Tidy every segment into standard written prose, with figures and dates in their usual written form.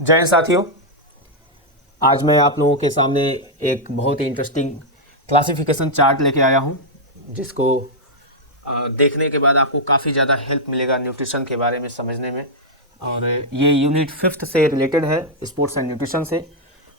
जय हिंद साथियों। आज मैं आप लोगों के सामने एक बहुत ही इंटरेस्टिंग क्लासिफिकेशन चार्ट लेके आया हूं, जिसको देखने के बाद आपको काफ़ी ज़्यादा हेल्प मिलेगा न्यूट्रिशन के बारे में समझने में। और ये यूनिट 5th से रिलेटेड है, स्पोर्ट्स एंड न्यूट्रिशन से।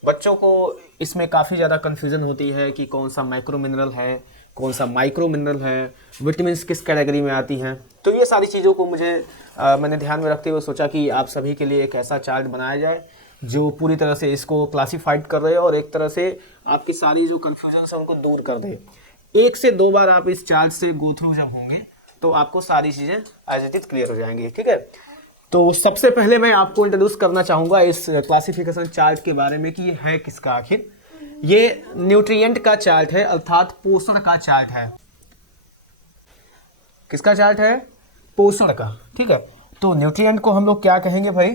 बच्चों को इसमें काफ़ी ज़्यादा कन्फ्यूज़न होती है कि कौन सा माइक्रो मिनरल है, कौन सा माइक्रो मिनरल है, विटामिन्स किस कैटेगरी में आती हैं। तो ये सारी चीज़ों को मैंने ध्यान में रखते हुए सोचा कि आप सभी के लिए एक ऐसा चार्ट बनाया जाए जो पूरी तरह से इसको क्लासीफाइड कर रहे और एक तरह से आपकी सारी जो कन्फ्यूजन है उनको दूर कर दे। 1 से 2 बार आप इस चार्ट से गो थ्रू जब होंगे तो आपको सारी चीज़ें एज इट इज क्लियर हो जाएंगी। ठीक है, तो सबसे पहले मैं आपको इंट्रोड्यूस करना चाहूँगा इस क्लासिफिकेशन चार्ट के बारे में कि ये है किसका। आखिर ये न्यूट्रिएंट का चार्ट है, अर्थात पोषण का चार्ट है। किसका चार्ट है? पोषण का। ठीक है, तो न्यूट्रिएंट को हम लोग क्या कहेंगे भाई?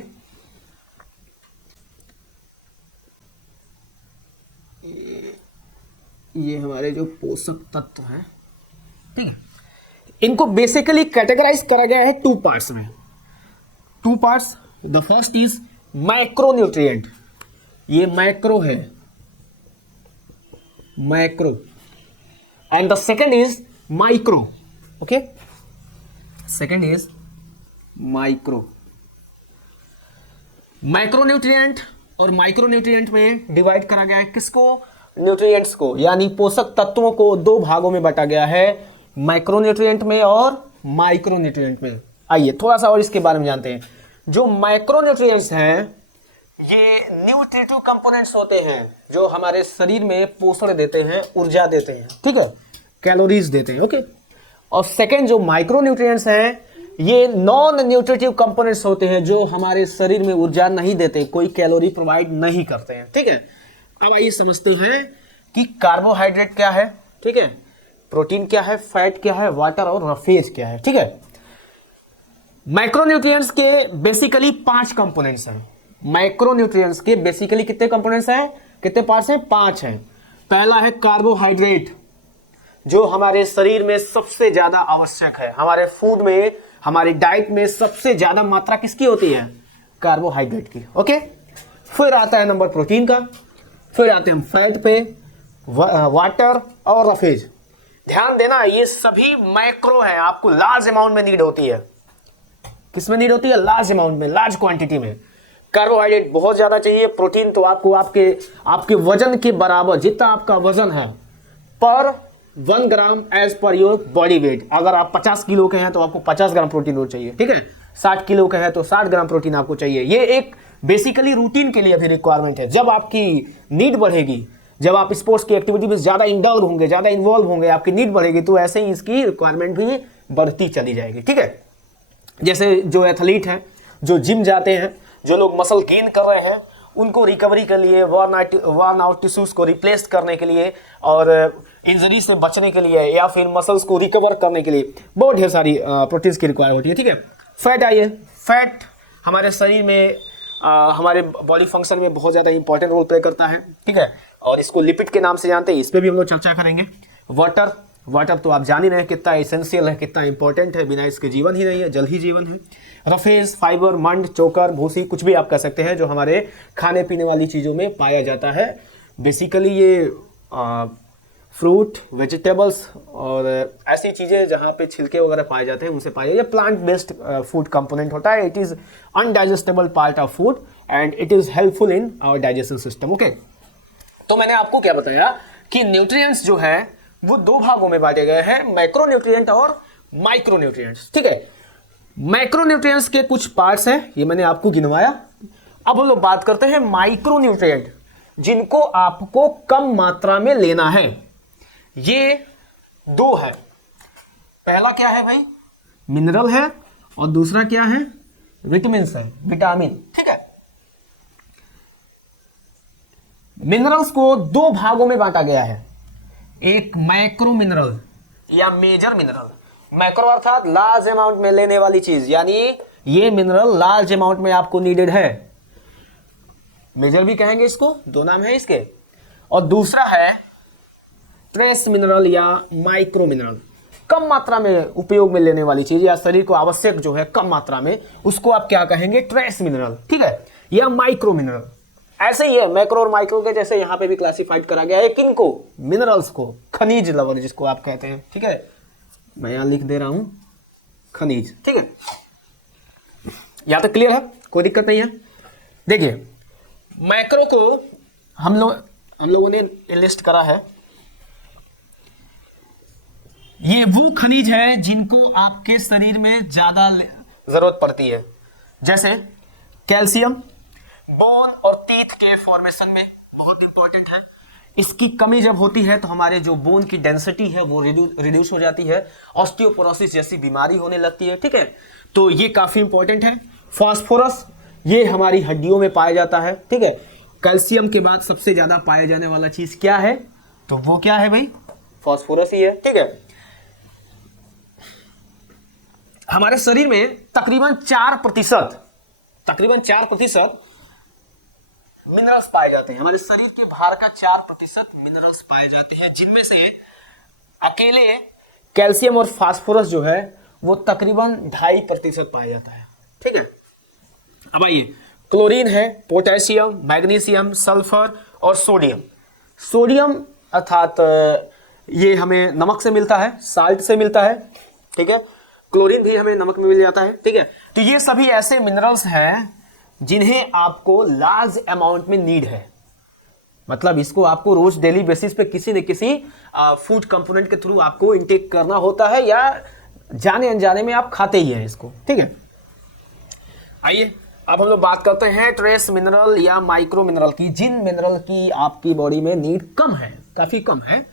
ये हमारे जो पोषक तत्व हैं, ठीक है, इनको बेसिकली कैटेगराइज करा गया है 2 पार्ट्स में। 2 parts. The first is micro nutrient, ये माइक्रो है, micro, and the second is micro. Okay, second is micro. Micro nutrient और माइक्रो न्यूट्रिएंट में डिवाइड करा गया है किसको? न्यूट्रिएंट्स को, यानी पोषक तत्वों को 2 भागों में बांटा गया है, माइक्रो न्यूट्रिएंट में और माइक्रो न्यूट्रिएंट में। आइए थोड़ा सा और इसके बारे में जानते हैं। जो माइक्रो न्यूट्रिएंट्स हैं ये न्यूट्रिटिव कंपोनेंट्स होते हैं जो हमारे शरीर में पोषण देते हैं, ऊर्जा देते हैं, ठीक है, कैलोरीज देते हैं। ओके, और सेकेंड जो माइक्रो न्यूट्रिएंट्स हैं ये नॉन न्यूट्रिटिव कंपोनेंट्स होते हैं जो हमारे शरीर में ऊर्जा नहीं देते, कोई कैलोरी प्रोवाइड नहीं करते हैं। ठीक है, अब आइए समझते हैं कि कार्बोहाइड्रेट क्या है, ठीक है, प्रोटीन क्या है, फैट क्या है, वाटर और रफेज क्या है। ठीक है, माइक्रोन्यूट्रिएंट्स के बेसिकली 5 कंपोनेंट्स हैं। माइक्रोन्यूट्रिएंट्स के बेसिकली कितने कंपोनेंट्स हैं, कितने पार्ट्स हैं? 5 हैं। पहला है कार्बोहाइड्रेट, जो हमारे शरीर में सबसे ज्यादा आवश्यक है। हमारे फूड में, हमारी डाइट में सबसे ज्यादा मात्रा किसकी होती है? कार्बोहाइड्रेट की। ओके, फिर आता है नंबर प्रोटीन का, फिर आते हैं फैट पे, वाटर और रफेज। ध्यान देना ये सभी माइक्रो हैं, आपको लार्ज अमाउंट में नीड होती है। किसमें नीड होती है? लार्ज अमाउंट में, लार्ज क्वांटिटी में। कार्बोहाइड्रेट बहुत ज्यादा चाहिए, प्रोटीन तो आपको आपके वजन के बराबर, जितना आपका वजन है पर 1 gram as per your body weight. अगर आप 50 किलो के हैं तो आपको 50 ग्राम प्रोटीन रोज चाहिए। ठीक है, 60 किलो के हैं तो 60 ग्राम प्रोटीन आपको चाहिए। ये एक बेसिकली रूटीन के लिए भी रिक्वायरमेंट है। जब आपकी नीड बढ़ेगी, जब आप स्पोर्ट्स की एक्टिविटी में ज्यादा इंडल्ज होंगे, ज्यादा इन्वॉल्व होंगे, आपकी नीड बढ़ेगी तो ऐसे ही इसकी रिक्वायरमेंट भी बढ़ती चली जाएगी। ठीक है, जैसे जो एथलीट हैं, जो जिम जाते हैं, जो लोग मसल गेन कर रहे हैं, उनको रिकवरी के लिए, वर्न आउट टिश्यूज को रिप्लेस करने के लिए और इंजरी से बचने के लिए या फिर मसल्स को रिकवर करने के लिए बहुत ढेर सारी प्रोटीन्स की रिक्वायर होती है। ठीक है, फैट आइए। फैट हमारे शरीर में, हमारे बॉडी फंक्शन में बहुत ज़्यादा इंपॉर्टेंट रोल प्ले करता है। ठीक है, और इसको लिपिड के नाम से जानते हैं, इस पर भी हम लोग चर्चा करेंगे। वाटर, वाटर तो आप जान ही रहे हैं कितना एसेंशियल है, कितना इंपॉर्टेंट है, बिना इसके जीवन ही नहीं है, जल ही जीवन है। रफेज, फाइबर, मंड, चोकर, भूसी, कुछ भी आप कह सकते हैं, जो हमारे खाने पीने वाली चीज़ों में पाया जाता है। बेसिकली ये फ्रूट, वेजिटेबल्स और ऐसी चीज़ें जहाँ पे छिलके वगैरह पाए जाते हैं उनसे पाया जाए। प्लांट बेस्ड फूड कंपोनेंट होता है। It is undigestible part of food and it is helpful in our digestion system. Okay, तो मैंने आपको क्या बताया कि न्यूट्रिएंट्स जो है वो 2 भागों में बांटे गए हैं, माइक्रो न्यूट्रिएंट और माइक्रो न्यूट्रिएंट्स। ठीक है, माइक्रो न्यूट्रिएंट्स के कुछ पार्ट्स हैं, ये मैंने आपको गिनवाया। अब हम लोग बात करते हैं माइक्रो न्यूट्रिएंट, जिनको आपको कम मात्रा में लेना है। ये 2 है। पहला क्या है भाई? मिनरल है, और दूसरा क्या है? विटामिन है, विटामिन। ठीक है, मिनरल्स को 2 भागों में बांटा गया है। एक मैक्रो मिनरल या मेजर मिनरल। मैक्रो अर्थात लार्ज अमाउंट में लेने वाली चीज, यानी ये मिनरल लार्ज अमाउंट में आपको नीडेड है। मेजर भी कहेंगे इसको, 2 नाम है इसके। और दूसरा है ट्रेस मिनरल या माइक्रो मिनरल, कम मात्रा में उपयोग में लेने वाली चीज या शरीर को आवश्यक जो है कम मात्रा में, उसको आप क्या कहेंगे? Trace mineral. ठीक है, या माइक्रो मिनरल। ऐसे ही है मैक्रो और माइक्रो के जैसे यहां पे भी क्लासिफाइड करा गया है किनको, मिनरल्स को, खनिज लवण जिसको आप कहते हैं, ठीक है। मैं यहां लिख दे रहा हूं खनिज, ठीक है। यहां तक क्लियर है, कोई दिक्कत नहीं है। देखिए मैक्रो को हम लोगों ने लिस्ट करा है, ये वो खनिज है जिनको आपके शरीर में ज्यादा जरूरत पड़ती है, जैसे कैल्शियम बोन और टीथ के फॉर्मेशन में बहुत इंपॉर्टेंट है। इसकी कमी जब होती है तो हमारे जो बोन की डेंसिटी है वो रिड्यूस हो जाती है, ऑस्टियोपोरोसिस जैसी बीमारी होने लगती है, ठीक है। तो ये काफी इंपॉर्टेंट है। फास्फोरस ये हमारी हड्डियों में पाया जाता है, ठीक है। कैल्शियम के बाद सबसे ज्यादा पाया जाने वाला चीज क्या है, तो वो क्या है भाई, फास्फोरस ही है, ठीक है। हमारे शरीर में तकरीबन 4% मिनरल्स पाए जाते हैं। हमारे शरीर के भार का 4% मिनरल्स पाए जाते हैं, जिनमें से अकेले कैल्शियम और फास्फोरस जो है वो तकरीबन 2.5% पाया जाता है, ठीक है। अब आइए, क्लोरीन है, पोटेशियम, मैग्नीशियम, सल्फर और सोडियम। सोडियम अर्थात ये हमें नमक से मिलता है, साल्ट से मिलता है, ठीक है। क्लोरीन भी हमें नमक में मिल जाता है, ठीक है। तो ये सभी ऐसे मिनरल्स हैं जिन्हें आपको लार्ज अमाउंट में नीड है, मतलब इसको आपको रोज डेली बेसिस पे किसी न किसी फूड कंपोनेंट के थ्रू आपको इनटेक करना होता है, या जाने अनजाने में आप खाते ही हैं इसको, ठीक है। आइए अब हम लोग बात करते हैं ट्रेस मिनरल या माइक्रो मिनरल की, जिन मिनरल की आपकी बॉडी में नीड कम है, काफी कम है।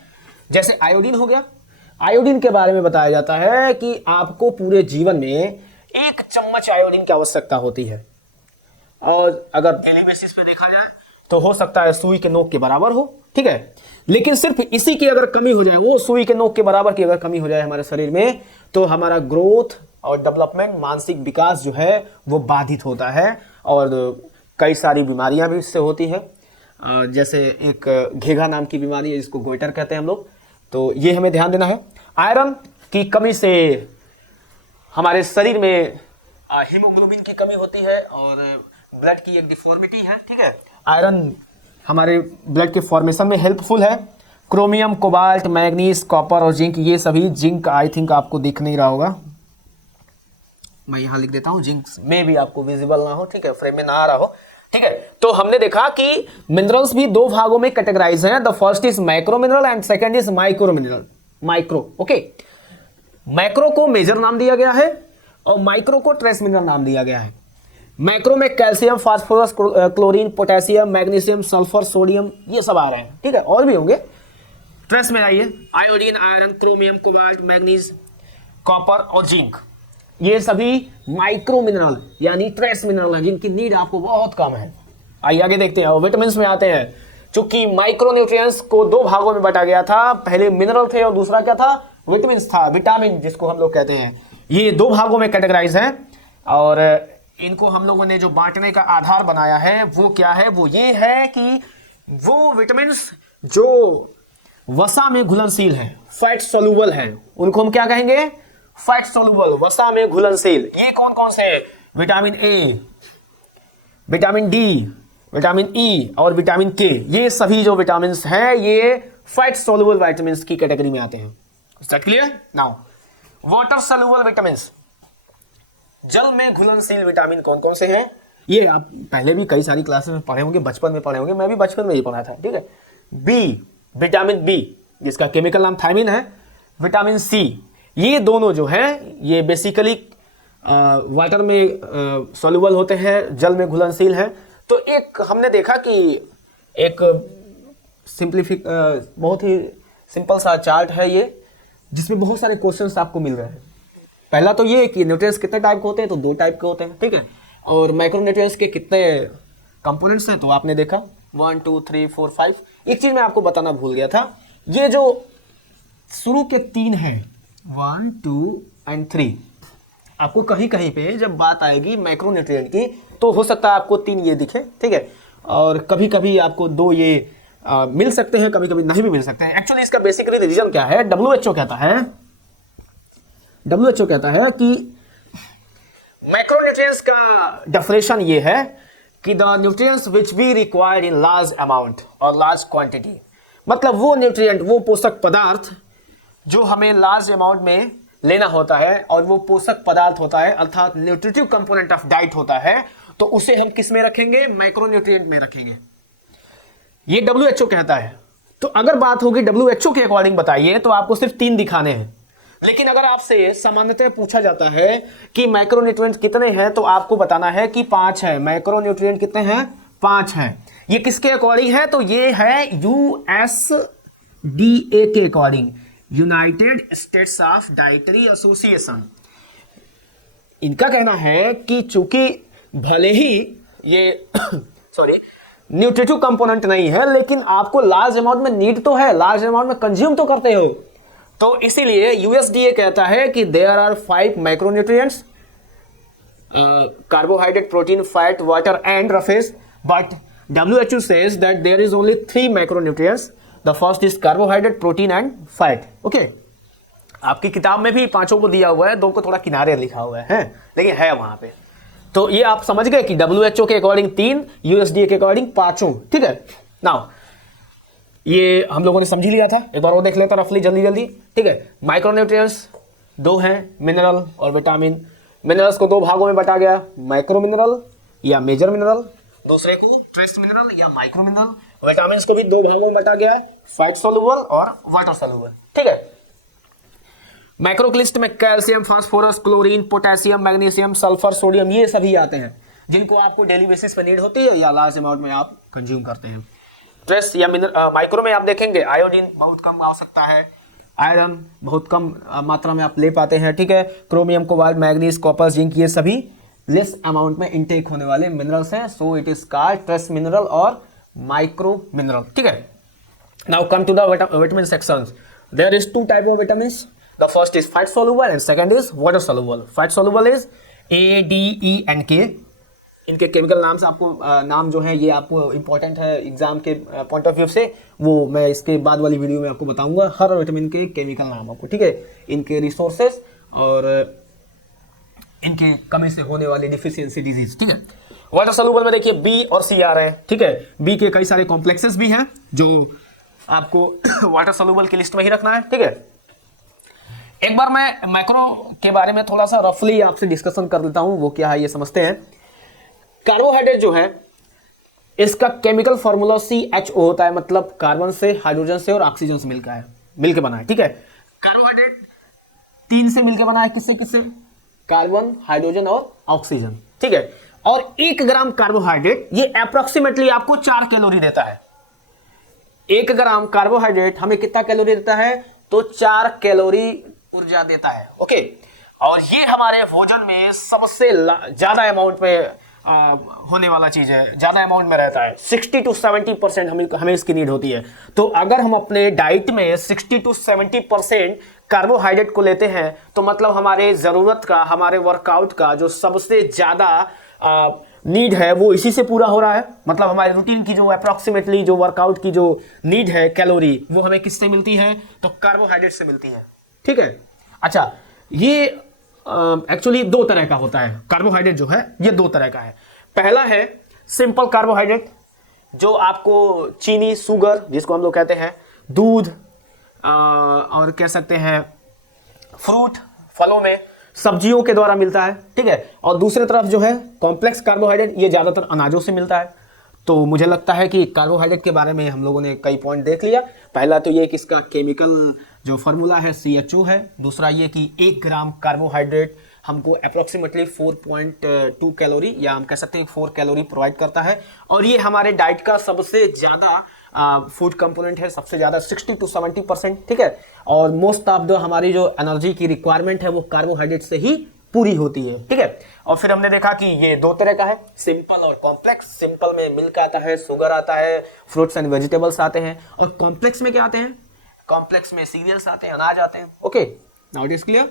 जैसे आयोडीन हो गया। आयोडीन के बारे में बताया जाता है कि आपको पूरे जीवन में 1 चम्मच आयोडीन की आवश्यकता होती है, और अगर डेली बेसिस पे देखा जाए तो हो सकता है सुई के नोक के बराबर हो, ठीक है। लेकिन सिर्फ इसी की अगर कमी हो जाए, वो सुई के नोक के बराबर की अगर कमी हो जाए हमारे शरीर में, तो हमारा ग्रोथ और डेवलपमेंट, मानसिक विकास जो है वो बाधित होता है, और कई सारी बीमारियां भी इससे होती हैं। जैसे एक घेघा नाम की बीमारी है जिसको गोइटर कहते हैं हम लोग, तो ये हमें ध्यान देना है। आयरन की कमी से हमारे शरीर में हीमोग्लोबिन की कमी होती है, और ब्लड की एक डिफॉर्मिटी है, ठीक है। आयरन हमारे ब्लड के फॉर्मेशन में हेल्पफुल है। क्रोमियम, कोबाल्ट, मैग्नीज, कॉपर और जिंक, ये सभी, जिंक आई थिंक आपको दिख नहीं रहा होगा, मैं यहां लिख देता हूं, जिंक में भी आपको विजिबल ना हो, ठीक है, फ्रेम में ना आ रहा हो, ठीक है। तो हमने देखा कि मिनरल्स भी 2 भागों में कैटेगराइज हैं। The first is micro mineral and second is micro mineral. Micro, okay. Macro को मेजर नाम दिया गया है और माइक्रो को ट्रेस मिनरल नाम दिया गया है। मैक्रो में calcium, phosphorus, chlorine, potassium, magnesium, sulphur, sodium, ये सब आ रहे हैं, ठीक है, और भी होंगे। ट्रेस में आइए, iodine, iron, chromium, cobalt, manganese, copper और जिंक, ये सभी माइक्रो मिनरल यानी ट्रेस मिनरल हैं, जिनकी नीड आपको बहुत कम है। आइए आगे देखते हैं, और विटामिन में आते हैं। चूंकि माइक्रो न्यूट्रिएंट्स को 2 भागों में बांटा गया था, पहले मिनरल थे और दूसरा क्या था, विटामिन था, विटामिन जिसको हम लोग कहते हैं। ये 2 भागों में कैटेगराइज हैं, और इनको हम लोगों ने जो बांटने का आधार बनाया है वो क्या है, वो ये है कि वो विटामिन जो वसा में घुलनशील हैं, फैट सोल्यूबल हैं, उनको हम क्या कहेंगे, फैट सोल्यूबल, वसा में घुलनशील। ये कौन कौन से, vitamin A, vitamin D, vitamin E और विटामिन के, ये सभी जो विटामिन हैं ये फैट सोल्यूबल विटामिन की कैटेगरी में आते हैं। Is that clear? Now water soluble vitamin, जल में घुलनशील विटामिन कौन कौन से हैं, ये आप पहले भी कई सारी क्लासेस में पढ़े होंगे, बचपन में पढ़े होंगे, मैं भी बचपन में ही पढ़ा था, ठीक है। बी, विटामिन बी जिसका केमिकल नाम थायमिन है, विटामिन सी, ये दोनों जो हैं ये बेसिकली वाटर में सॉल्युबल होते हैं, जल में घुलनशील हैं। तो एक हमने देखा कि एक बहुत ही सिंपल सा चार्ट है ये, जिसमें बहुत सारे क्वेश्चंस आपको मिल रहे हैं। पहला तो ये कि न्यूट्रिएंट्स कितने टाइप के होते हैं, तो 2 टाइप के होते हैं, ठीक है। और माइक्रोन्यूट्रिएंट्स के कितने कंपोनेंट्स हैं, तो आपने देखा 1 2 3 4 5। एक चीज मैं आपको बताना भूल गया था, ये जो शुरू के 3 हैं 1 2 एंड 3, आपको कहीं कहीं पे जब बात आएगी माइक्रोन्यूट्रिएंट की तो हो सकता है आपको 3 ये दिखे, ठीक है। और कभी कभी आपको 2 ये मिल सकते हैं, कभी कभी नहीं भी मिल सकते हैं। एक्चुअली इसका बेसिकली रीजन क्या है, WHO कहता है कि मैक्रोन्यूट्रिएंट्स का डेफिनेशन ये है कि the nutrients which be required in large amount और लार्ज क्वांटिटी, मतलब वो न्यूट्रिएंट, वो पोषक पदार्थ जो हमें लार्ज अमाउंट में लेना होता है और वो पोषक पदार्थ होता है अर्थात न्यूट्रिटिव कंपोनेंट ऑफ डाइट होता है, तो उसे हम किस में रखेंगे? मैक्रोन्यूट्रिएंट में रखेंगे। ये WHO कहता है। तो अगर बात होगी WHO के अकॉर्डिंग बताइए तो आपको सिर्फ 3 दिखाने हैं, लेकिन अगर आपसे सामान्यतः पूछा जाता है कि मैक्रोन्यूट्रिएंट कितने हैं तो आपको बताना है कि 5 है। मैक्रोन्यूट्रिएंट कितने हैं? 5 हैं। ये किसके अकॉर्डिंग है? तो ये है USDA के according, United states of dietary association. इनका कहना है कि चूंकि भले ही ये सॉरी न्यूट्रिटिव कंपोनेंट नहीं है, लेकिन आपको लार्ज अमाउंट में नीड तो है, लार्ज अमाउंट में कंज्यूम तो करते हो, तो इसीलिए USDA कहता है कि there are 5 macronutrients, carbohydrate, protein, fat, water and roughage, but WHO says that there is only 3 macronutrients. The first is carbohydrate, protein and fat. Okay. आपकी किताब में भी 5 को दिया हुआ है, 2 को थोड़ा किनारे लिखा हुआ है, लेकिन है वहां पे। तो ये आप समझ गए कि WHO के अकॉर्डिंग 3, USDA के अकॉर्डिंग 5। ठीक है। नाउ ये हम लोगों ने समझ लिया था, एक बार वो देख लेते हैं रफली जल्दी जल्दी। ठीक है। माइक्रोन्यूट्रिएंट्स 2 हैं, मिनरल और विटामिन। मिनरल्स को 2 भागों में बांटा गया, माइक्रो मिनरल या मेजर मिनरल, दूसरे को ट्रेस मिनरल या माइक्रो मिनरल। विटामिन को भी 2 भागों में बांटा गया है, फैट सोलुबल और वाटर सोलुबल। ठीक है। माइक्रो की लिस्ट में calcium, phosphorus, chlorine, potassium, magnesium, sulphur, sodium, ये सभी आते हैं जिनको आपको डेली बेसिस पर नीड होती है या लार्ज अमाउंट में आप कंज्यूम करते हैं। ट्रेस या माइक्रो में आप देखेंगे आयोडीन बहुत कम आवश्यकता है, आयरन बहुत कम मात्रा में आप ले पाते हैं। ठीक है। Chromium, cobalt, manganese, copper, zinc, ये सभी लेस अमाउंट में इनटेक होने वाले मिनरल्स हैं, so it is called trace mineral और माइक्रो मिनरल। ठीक है। Now come to the vitamin section. There is 2 type of vitamins, the first is fat soluble and second is water soluble. Fat soluble is A, D, E and K। इनके chemical नाम से आपको नाम जो है ये आपको इंपॉर्टेंट है एग्जाम के पॉइंट ऑफ व्यू से, वो मैं इसके बाद वाली वीडियो में आपको बताऊंगा हर विटामिन के केमिकल नाम आपको। ठीक है। इनके रिसोर्सेस और इनके कमी से होने वाली डिफिशियंसी डिजीज। ठीक है। वाटर सोलुबल में देखिए B और C आ रहे हैं। ठीक है। B के कई सारे कॉम्प्लेक्सेस भी हैं जो आपको वाटर सोलुबल की लिस्ट में ही रखना है। ठीक है। एक बार मैं मैक्रो के बारे में थोड़ा सा रफली आपसे डिस्कशन कर लेता हूं, वो क्या है ये समझते हैं। कार्बोहाइड्रेट जो है इसका केमिकल फॉर्मूला CHO होता है, मतलब कार्बन से, हाइड्रोजन से और ऑक्सीजन से मिलकर बना है। ठीक है। कार्बोहाइड्रेट 3 से मिलकर बना है, किससे किससे? कार्बन, हाइड्रोजन और ऑक्सीजन। ठीक है। और 1 ग्राम कार्बोहाइड्रेट ये अप्रोक्सीमेटली आपको 4 कैलोरी देता है। 1 ग्राम कार्बोहाइड्रेट हमें कितना कैलोरी देता है? तो 4 कैलोरी ऊर्जा देता है। ओके। और ये हमारे भोजन में सबसे ज्यादा अमाउंट में होने वाला चीज है, ज्यादा अमाउंट में रहता है। 60 to 70% हमें इसकी नीड होती है। तो अगर हम अपने डाइट में 60 to 70% कार्बोहाइड्रेट को लेते हैं तो मतलब हमारे जरूरत का, हमारे वर्कआउट का जो सबसे ज्यादा नीड है वो इसी से पूरा हो रहा है। मतलब हमारे रूटीन की जो अप्रोक्सीमेटली जो वर्कआउट की जो नीड है कैलोरी, वो हमें किससे मिलती है? तो कार्बोहाइड्रेट से मिलती है। ठीक है। अच्छा, ये एक्चुअली 2 तरह का होता है कार्बोहाइड्रेट जो है, ये 2 तरह का है। पहला है सिंपल कार्बोहाइड्रेट जो आपको चीनी, शुगर जिसको हम लोग कहते हैं, दूध और कह सकते हैं फ्रूट, फलों में, सब्जियों के द्वारा मिलता है। ठीक है। और दूसरी तरफ जो है कॉम्प्लेक्स कार्बोहाइड्रेट, ये ज्यादातर अनाजों से मिलता है। तो मुझे लगता है कि कार्बोहाइड्रेट के बारे में हम लोगों ने कई पॉइंट देख लिया। पहला तो ये कि इसका केमिकल जो फॉर्मूला है CHO है। दूसरा ये कि 1 ग्राम कार्बोहाइड्रेट हमको अप्रोक्सीमेटली 4.2 कैलोरी या हम कह सकते हैं 4 कैलोरी प्रोवाइड करता है। और ये हमारे डाइट का सबसे ज्यादा फूड कंपोनेंट है, सबसे ज्यादा 60 to 70%। ठीक है। और मोस्ट ऑफ द हमारी जो एनर्जी की रिक्वायरमेंट है वो कार्बोहाइड्रेट से ही पूरी होती है। ठीक है। और फिर हमने देखा कि ये 2 तरह का है, सिंपल और कॉम्प्लेक्स। सिंपल में मिल्क आता है, शुगर आता है, फ्रूट्स एंड वेजिटेबल्स आते हैं। और कॉम्प्लेक्स में क्या आते हैं? कॉम्प्लेक्स में सीरियल्स आते हैं, अनाज आते हैं। Okay, now it is clear.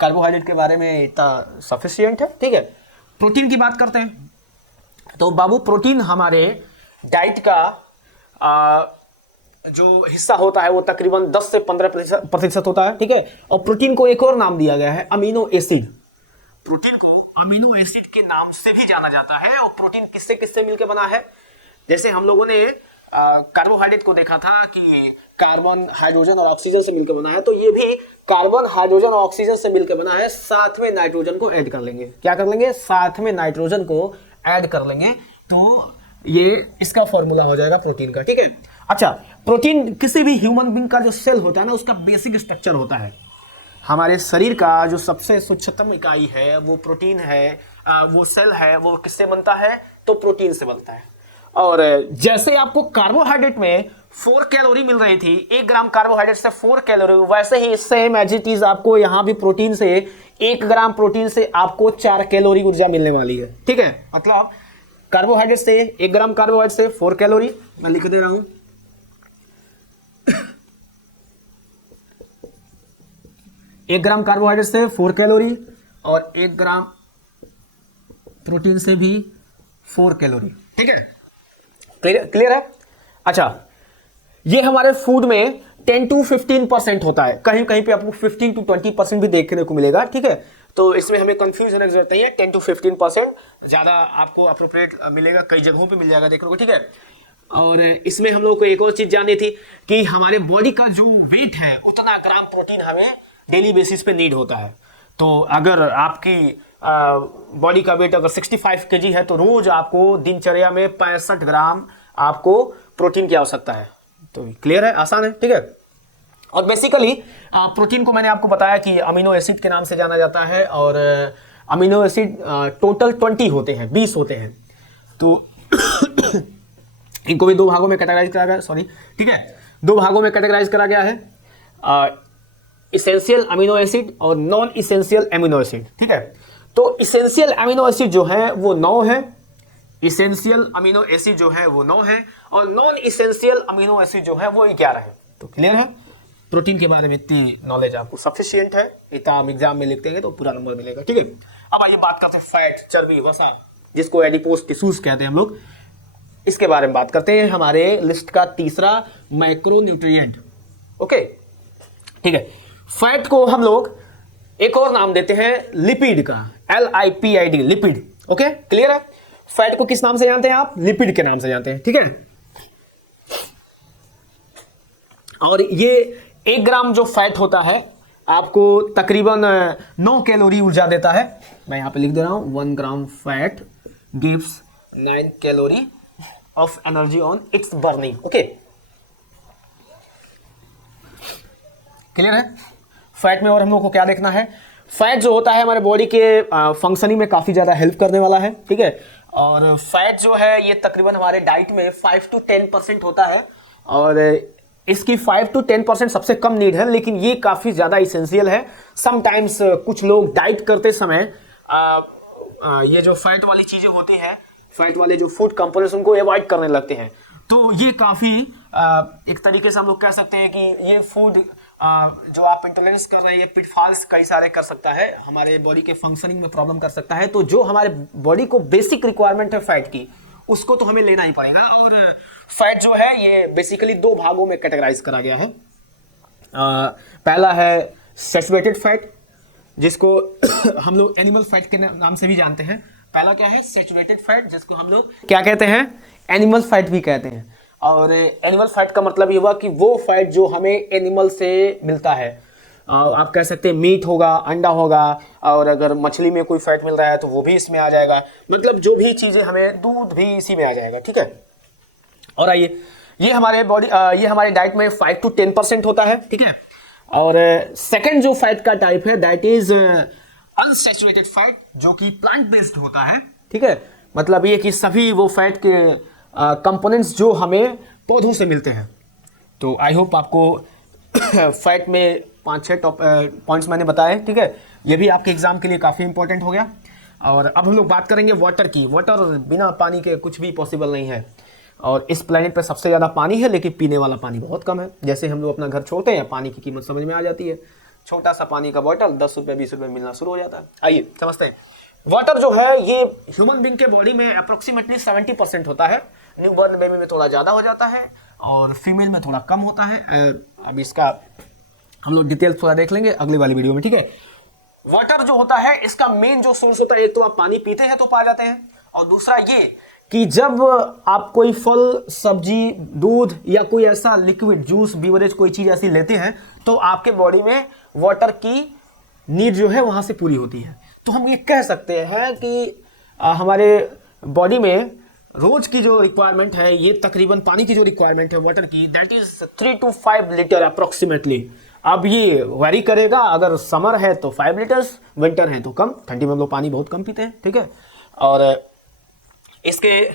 Carbohydrate के बारे में इतना सफिशिएंट है। ठीक है। प्रोटीन की बात करते हैं। तो बाबू, प्रोटीन हमारे डाइट का जो हिस्सा होता है वो तकरीबन 10 से 15% होता है। ठीक है। और प्रोटीन को एक और नाम दिया गया है, अमीनो एसिड। प्रोटीन को अमीनो एसिड के नाम से भी जाना जाता है। और प्रोटीन किससे किससे मिलकर बना है? जैसे हम लोगों ने कार्बोहाइड्रेट को देखा था कि कार्बन, हाइड्रोजन और ऑक्सीजन से मिलकर बना है, तो ये भी कार्बन, हाइड्रोजन और ऑक्सीजन से मिलकर बना है। साथ में नाइट्रोजन को ऐड कर लेंगे। क्या कर लेंगे? साथ में नाइट्रोजन को ऐड कर लेंगे, तो ये इसका फॉर्मूला हो जाएगा प्रोटीन का। ठीक है। अच्छा, प्रोटीन किसी भी ह्यूमन बीइंग का जो सेल होता है ना, उसका बेसिक स्ट्रक्चर होता है। हमारे शरीर का जो सबसे सूक्ष्मतम इकाई है वो प्रोटीन है, वो सेल है, वो किससे बनता है? तो प्रोटीन से बनता है। और जैसे आपको कार्बोहाइड्रेट में 4 कैलोरी मिल रही थी, 1 ग्राम कार्बोहाइड्रेट से 4 कैलोरी, वैसे ही सेम एज इट इज आपको यहाँ भी प्रोटीन से 1 ग्राम प्रोटीन से आपको 4 कैलोरी ऊर्जा मिलने वाली है। ठीक है। मतलब कार्बोहाइड्रेट से 1 ग्राम कार्बोहाइड्रेट से 4 कैलोरी, मैं लिख दे रहा हूं 1 ग्राम कार्बोहाइड्रेट से 4 कैलोरी और 1 ग्राम प्रोटीन से भी 4 कैलोरी। ठीक है। क्लियर है? अच्छा, ये हमारे फूड में 10 to 15% होता है। कहीं कहीं पे आपको 15 to 20% भी देखने को मिलेगा। ठीक है। तो इसमें हमें कंफ्यूज होने की जरूरत नहीं है। 10 to 15% ज्यादा आपको अप्रोप्रिएट मिलेगा, कई जगहों पे मिल जाएगा देखने को। ठीक है। और इसमें हम लोग को एक और चीज जाननी थी कि हमारे बॉडी का जो वेट है उतना ग्राम प्रोटीन हमें डेली बेसिस पे नीड होता है। तो अगर आपकी बॉडी का वेट अगर 65 kg है तो रोज आपको दिनचर्या में 65 ग्राम आपको प्रोटीन की आवश्यकता है। तो क्लियर है? आसान है। ठीक है। और बेसिकली प्रोटीन को मैंने आपको बताया कि अमीनो एसिड के नाम से जाना जाता है। और अमीनो एसिड टोटल 20 होते हैं, 20 होते हैं। तो इनको भी 2 भागों में कैटेगराइज करा गया। सॉरी, ठीक है, 2 भागों में कैटेगराइज करा गया है, इसेंशियल अमीनो एसिड और नॉन इसेंशियल अमीनो एसिड। ठीक है। तो इसेंशियल अमीनो एसिड जो है वो 9 है, इसेंशियल अमीनो एसिड जो है वो 9 है, और नॉन इसेंशियल अमीनो एसिड जो है वो 11 है। तो क्लियर है? प्रोटीन के बारे में इतनी नॉलेज आपको सफिशिएंट है। इतना हम एग्जाम में लिखते हैं तो पूरा नंबर मिलेगा। ठीक है। अब आइए बात करते हैं फैट, चर्बी, वसा, जिसको एडिपोज टिश्यूज कहते हैं हम लोग। इसके बारे में बात करते हैं। हमारे लिस्ट का तीसरा मैक्रोन्यूट्रिएंट। ओके, ठीक है। फैट को हम लोग एक और नाम देते हैं लिपिड का, LIPID, लिपिड। ओके, क्लियर है? फैट को किस नाम से जानते हैं आप? लिपिड के नाम से जानते हैं। ठीक है। और ये 1 ग्राम जो फैट होता है आपको तकरीबन 9 कैलोरी ऊर्जा देता है। मैं यहां पे लिख दे रहा हूं 1 ग्राम fat gives 9 calorie of energy on it's burning. Okay, clear है? फैट में और हम लोग को क्या देखना है? फैट जो होता है हमारे बॉडी के फंक्शनिंग में काफी ज्यादा हेल्प करने वाला है। ठीक है। और फैट जो है ये तकरीबन हमारे डाइट में 5 to 10% होता है। और इसकी 5 to 10% सबसे कम नीड है, लेकिन ये काफी ज्यादा इसेंशियल है। समटाइम्स कुछ लोग डाइट करते समय ये जो फैट वाली चीजें होती हैं, फैट वाले जो फूड कंपोनेंट्स, उनको अवॉइड करने लगते हैं। तो ये काफी एक तरीके से हम लोग कह सकते हैं कि ये फूड जो आप इंटॉलरेंस कर रहे हैं, ये पिटफॉल्स कई सारे कर सकता है, हमारे बॉडी के फंक्शनिंग में प्रॉब्लम कर सकता है। तो जो हमारे बॉडी को बेसिक रिक्वायरमेंट है फैट की, उसको तो हमें लेना ही पड़ेगा। और फैट जो है ये बेसिकली 2 भागों में कैटेगराइज करा गया है। पहला है सैचुरेटेड फैट, जिसको हम लोग एनिमल फैट के नाम से भी जानते हैं। पहला क्या है? सैचुरेटेड फैट, जिसको हम लोग क्या कहते हैं? एनिमल फैट भी कहते हैं। और एनिमल फैट का मतलब ये हुआ कि वो फैट जो हमें एनिमल से मिलता है। आप कह सकते हैं मीट होगा, अंडा होगा, और अगर मछली में कोई फैट मिल रहा है तो वो भी इसमें आ जाएगा। मतलब जो भी चीजें हमें, दूध भी इसी में आ जाएगा। ठीक है। और आइए, ये हमारे बॉडी, ये हमारे डाइट में 5 to 10% होता है। ठीक है। और सेकंड जो फैट का टाइप है दैट इज अनसैचुरेटेड फैट, जो कि प्लांट बेस्ड होता है। ठीक है। मतलब ये कि सभी वो फैट के कंपोनेंट्स जो हमें पौधों से मिलते हैं। तो आई होप आपको फैट में 5-6 टॉप पॉइंट्स मैंने बताए। ठीक है। ये भी आपके एग्जाम के लिए काफी इंपॉर्टेंट हो गया। और अब हम लोग बात करेंगे वाटर की। वाटर बिना पानी के कुछ भी पॉसिबल नहीं है। और इस प्लेनेट पे सबसे ज्यादा पानी है, लेकिन पीने वाला पानी बहुत कम है। जैसे हम लोग अपना घर छोड़ते हैं, पानी की कीमत समझ में आ जाती है। छोटा सा पानी का बॉटल 10 रुपए 20 रुपए मिलना शुरू हो जाता है। आइए समझते हैं। वाटर जो है ये ह्यूमन बीइंग के बॉडी में अप्रोक्सीमेटली 70% होता है। न्यू बॉर्न बेबी में थोड़ा ज्यादा हो जाता है और फीमेल में थोड़ा कम होता है। अब इसका हम लोग डिटेल्स थोड़ा देख लेंगे अगली वाली वीडियो में। ठीक है। वाटर जो होता है इसका मेन जो सोर्स होता है, एक तो आप पानी पीते हैं तो पा जाते हैं, और दूसरा ये कि जब आप कोई फल, सब्जी, दूध या कोई ऐसा लिक्विड, जूस, बीवरेज, कोई चीज ऐसी लेते हैं तो आपके बॉडी में वाटर की नीड जो है वहां से पूरी होती है। तो हम ये कह सकते हैं कि हमारे बॉडी में रोज की जो रिक्वायरमेंट है, ये तकरीबन पानी की जो रिक्वायरमेंट है वाटर की, that is 3 to 5 litre approximately. अब ये वेरी करेगा, अगर समर है तो 5 लीटर्स, विंटर है तो कम, ठंडी में हम लोग पानी बहुत कम पीते हैं, ठीक है। और इसके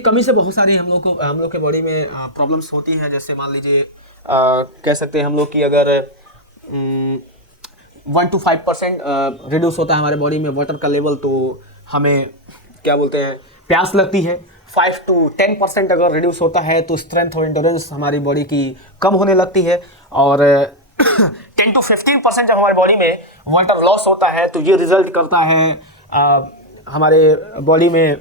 कमी से बहुत सारी हम लोग के बॉडी में प्रॉब्लम्स होती हैं। जैसे मान लीजिए कह सकते हैं हम लोग कि अगर 1 to 5% रिड्यूस होता है हमारे बॉडी में वाटर का लेवल, तो हमें क्या बोलते हैं, प्यास लगती है। 5 to 10% अगर रिड्यूस होता है तो स्ट्रेंथ और एंड्योरेंस हमारी बॉडी की कम होने लगती है। और 10 to 15% जब हमारी बॉडी में वाटर लॉस होता है तो ये रिजल्ट करता है हमारे बॉडी में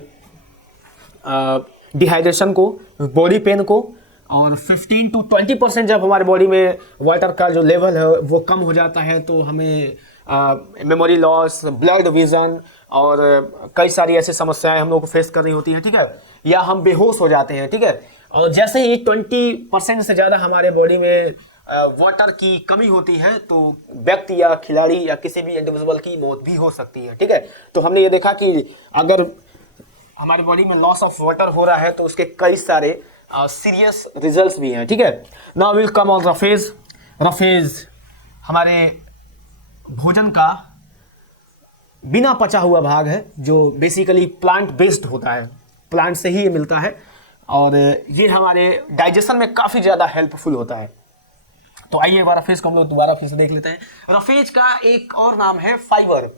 डिहाइड्रेशन को, बॉडी पेन को। और 15 to 20% जब हमारे बॉडी में वाटर का जो लेवल है वो कम हो जाता है तो हमें मेमोरी लॉस, ब्लड विजन और कई सारी ऐसी समस्याएं हम लोग को फेस करनी होती हैं, ठीक है, या हम बेहोश हो जाते हैं, ठीक है। और जैसे ही 20% से ज़्यादा हमारे बॉडी में वाटर की कमी होती है तो व्यक्ति या खिलाड़ी या किसी भी इंडिविजुअल की मौत भी हो सकती है, ठीक है। तो हमने ये देखा कि अगर हमारी बॉडी में लॉस ऑफ वाटर हो रहा है तो उसके कई सारे सीरियस रिजल्ट्स भी हैं, ठीक है। Now will come on roughage. Roughage हमारे भोजन का बिना पचा हुआ भाग है जो बेसिकली प्लांट बेस्ड होता है, प्लांट से ही ये मिलता है और ये हमारे डाइजेशन में काफ़ी ज़्यादा हेल्पफुल होता है। तो आइए रफेज को हम लोग दोबारा फिर से देख लेते हैं। रफेज का एक और नाम है फाइबर।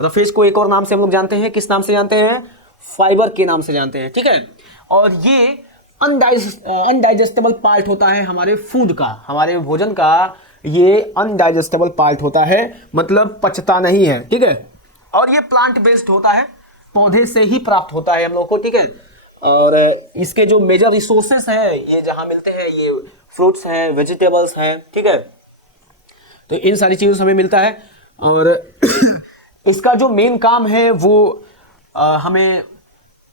रफेज को एक और नाम से हम लोग जानते हैं, किस नाम से जानते हैं? फाइबर के नाम से जानते हैं, ठीक है। और ये अनडाइजेस्टेबल पार्ट होता है हमारे फूड का, हमारे भोजन का ये अनडाइजेस्टेबल पार्ट होता है, मतलब पचता नहीं है, ठीक है। और ये प्लांट बेस्ड होता है, पौधे से ही प्राप्त होता है हम लोग को, ठीक है। और इसके जो मेजर रिसोर्सेस हैं ये जहां मिलते हैं, ये फ्रूट्स हैं, वेजिटेबल्स हैं, ठीक है। तो इन सारी चीजों से हमें मिलता है। और इसका जो मेन काम है वो हमें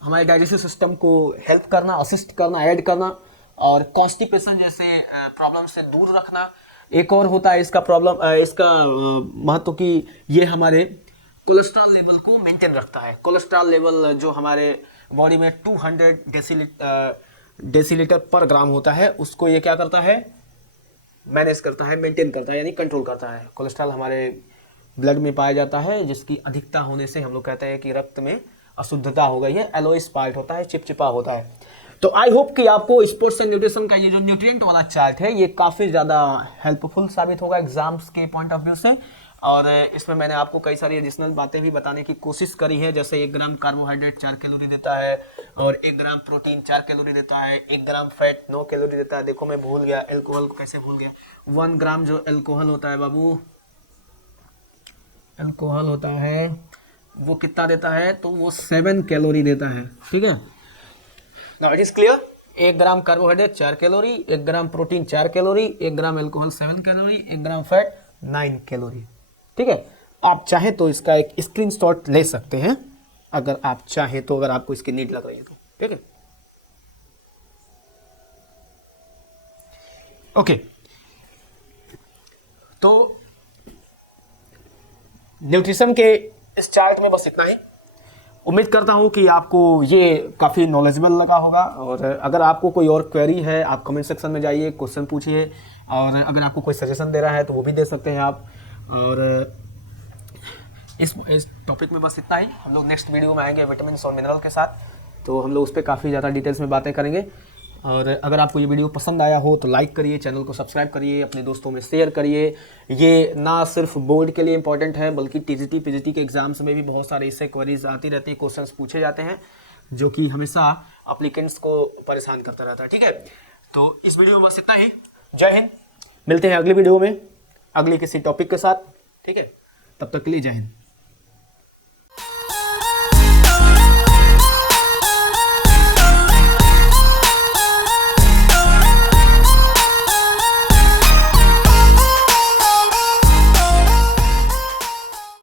हमारे डाइजेस्टिव सिस्टम को हेल्प करना, असिस्ट करना, ऐड करना और कॉन्स्टिपेशन जैसे प्रॉब्लम से दूर रखना। एक और होता है इसका प्रॉब्लम, इसका महत्व कि ये हमारे कोलेस्ट्रॉल लेवल को मेंटेन रखता है। कोलेस्ट्रॉल लेवल जो हमारे बॉडी में 200 डेसीलीटर पर ग्राम होता है, उसको ये क्या करता है? मैनेज करता है, मेंटेन करता है, यानी कंट्रोल करता है। कोलेस्ट्रॉल हमारे ब्लड में पाया जाता है जिसकी अधिकता होने से हम लोग कहते हैं कि रक्त में अशुद्धता हो गई है, एलोइस पार्ट होता है, चिपचिपा होता है। तो आई होप कि आपको स्पोर्ट्स एंड न्यूट्रिशन का ये जो न्यूट्रिएंट वाला चार्ट है ये काफ़ी ज़्यादा हेल्पफुल साबित होगा एग्जाम्स के पॉइंट ऑफ व्यू से। और इसमें मैंने आपको कई सारी एडिशनल बातें भी बताने की कोशिश करी है, जैसे 1 ग्राम कार्बोहाइड्रेट 4 कैलोरी देता है और 1 ग्राम प्रोटीन 4 कैलोरी देता है, 1 ग्राम फैट 9 कैलोरी देता है। देखो मैं भूल गया एल्कोहल को, कैसे भूल गया। 1 ग्राम जो एल्कोहल होता है बाबू, एल्कोहल होता है वो कितना देता है? तो वो 7 कैलोरी देता है, ठीक है। Now it is clear. 1 gram carbohydrate 4 calorie, 1 gram protein 4 calorie, 1 gram alcohol 7 calorie, 1 gram fat 9 calorie, ठीक है। आप चाहें तो इसका एक स्क्रीनशॉट ले सकते हैं अगर आप चाहें तो, अगर आपको इसकी नीड लग रही है तो, ठीक है। ओके, तो न्यूट्रिशन के इस चार्ट में बस इतना ही। उम्मीद करता हूं कि आपको ये काफ़ी नॉलेजेबल लगा होगा। और अगर आपको कोई और क्वेरी है आप कमेंट सेक्शन में जाइए, क्वेश्चन पूछिए। और अगर आपको कोई सजेशन दे रहा है तो वो भी दे सकते हैं आप। और इस टॉपिक में बस इतना ही। हम लोग नेक्स्ट वीडियो में आएंगे विटामिन और मिनरल के साथ, तो हम लोग उस पर काफ़ी ज़्यादा डिटेल्स में बातें करेंगे। और अगर आपको ये वीडियो पसंद आया हो तो लाइक करिए, चैनल को सब्सक्राइब करिए, अपने दोस्तों में शेयर करिए। ये ना सिर्फ बोर्ड के लिए इंपॉर्टेंट है बल्कि टीजीटी पीजीटी के एग्जाम्स में भी बहुत सारे इससे क्वेरीज आती रहती है, क्वेश्चंस पूछे जाते हैं जो कि हमेशा अप्लीकेंट्स को परेशान करता रहता है, ठीक है। तो इस वीडियो में बस इतना ही। जय हिंद। मिलते हैं अगली वीडियो में अगली किसी टॉपिक के साथ, ठीक है। तब तक के लिए जय हिंद।